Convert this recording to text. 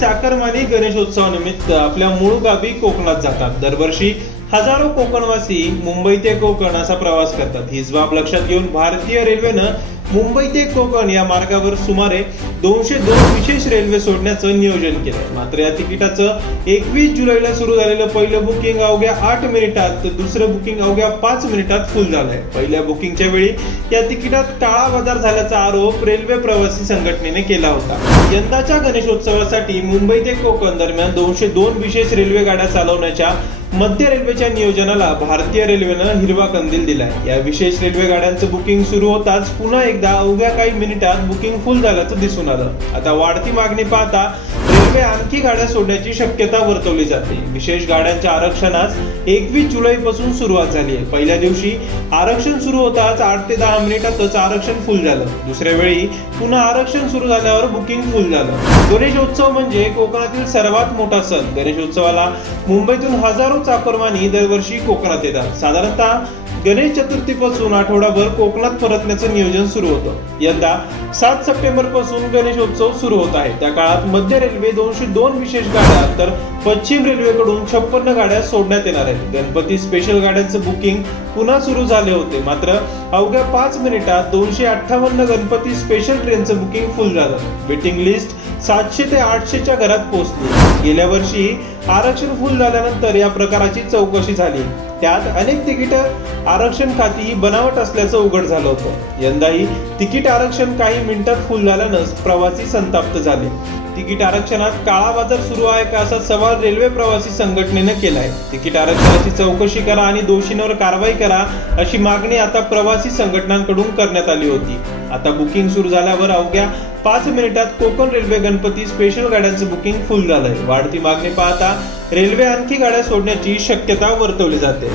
चाकरमानी गणेशोत्सवानिमित्त आपल्या मूळ गावी कोकणात जातात. दरवर्षी हजारो कोकणवासी मुंबई ते कोकण असा प्रवास करतात. हीच बाब लक्षात घेऊन भारतीय रेल्वेनं मुंबई ते कोकण या मार्गावर सुमारे दोनशे दोन विशेष रेल्वे सोडण्याचं नियोजन केलंय मात्र या तिकिटाचं एकवीस जुलैला सुरू झालेलं पहिलं बुकिंग अवघ्या आठ मिनिटात तर दुसरं बुकिंग अवघ्या पाच मिनिटात फुल झालंय. पहिल्या बुकिंगच्या वेळी या तिकिटात टाळाबाजार झाल्याचा आरोप रेल्वे प्रवासी संघटनेने केला होता. यंदाच्या गणेशोत्सवासाठी मुंबई ते कोकण दरम्यान दोनशे दोन विशेष रेल्वे गाड्या चालवण्याच्या मध्य रेल्वेच्या नियोजनाला भारतीय रेल्वेनं हिरवा कंदील दिलाय. या विशेष रेल्वे गाड्यांचं बुकिंग सुरू होताच पुन्हा एकदा अवघ्या काही मिनिटात बुकिंग फुल झाल्याचं दिसून आलं. आता वाढती मागणी पाहता रेल्वे आणखी गाड्या सोडण्याची शक्यता वर्तवली जाते. विशेष गाड्यांच्या आरक्षणास एकवीस जुलै पासून सुरुवात झाली आहे. पहिल्या दिवशी आरक्षण सुरू होताच आठ ते दहा मिनिटातच आरक्षण फुल झालं. दुसऱ्या वेळी पुन्हा आरक्षण सुरू झाल्यावर बुकिंग फुल झालं. गणेशोत्सव म्हणजे कोकणातील सर्वात मोठा सण. गणेशोत्सवाला मुंबईतून हजारो चाकरमानी दरवर्षी कोकणात येतात. साधारणतः गणेश चतुर्थीपासून आठवडाभर कोकणात परतण्याचं नियोजन सुरू होतं. यंदा सात सप्टेंबरपासून गणेशोत्सव सुरू होत आहे. त्या काळात मध्य रेल्वे दोनशे दोन विशेष गाड्या तर पश्चिम रेल्वेकडून छप्पन्न गाड्या सोडण्यात येणार आहेत. गणपती स्पेशल गाड्यांचं बुकिंग पुन्हा सुरू झाले होते. मात्र अवघ्या पाच मिनिटात दोनशे अठ्ठावन्न गणपती स्पेशल ट्रेनचं बुकिंग फुल झालं. वेटिंग लिस्ट सातशे ते आठशेच्या घरात पोहोचली. गेल्या वर्षी आरक्षण फुल झाल्यानंतर या प्रकाराची चौकशी झाली. त्यात अनेक तिकीट आरक्षण खाती ही बनावट असल्याचं उघड झालं होतं. यंदाही तिकीट आरक्षण काही मिनिटात फुल झाल्यानंच प्रवासी संताप्त झाले. तिकीट आरक्षणात काळा बाजार सुरू आहे का असा सवाल रेल्वे प्रवासी संघटनेनं केलाय. तिकीट आरक्षणाची चौकशी करा आणि दोषींवर कारवाई करा अशी मागणी आता प्रवासी संघटनांकडून करण्यात आली होती. आता बुकिंग सुरू झाल्यावर अवघ्या पाच मिनिटात कोकण रेल्वे गणपती स्पेशल गाड्यांचं बुकिंग फुल झालंय. वाढती मागणी पाहता रेल्वे आणखी गाड्या सोडण्याची शक्यता वर्तवली जाते.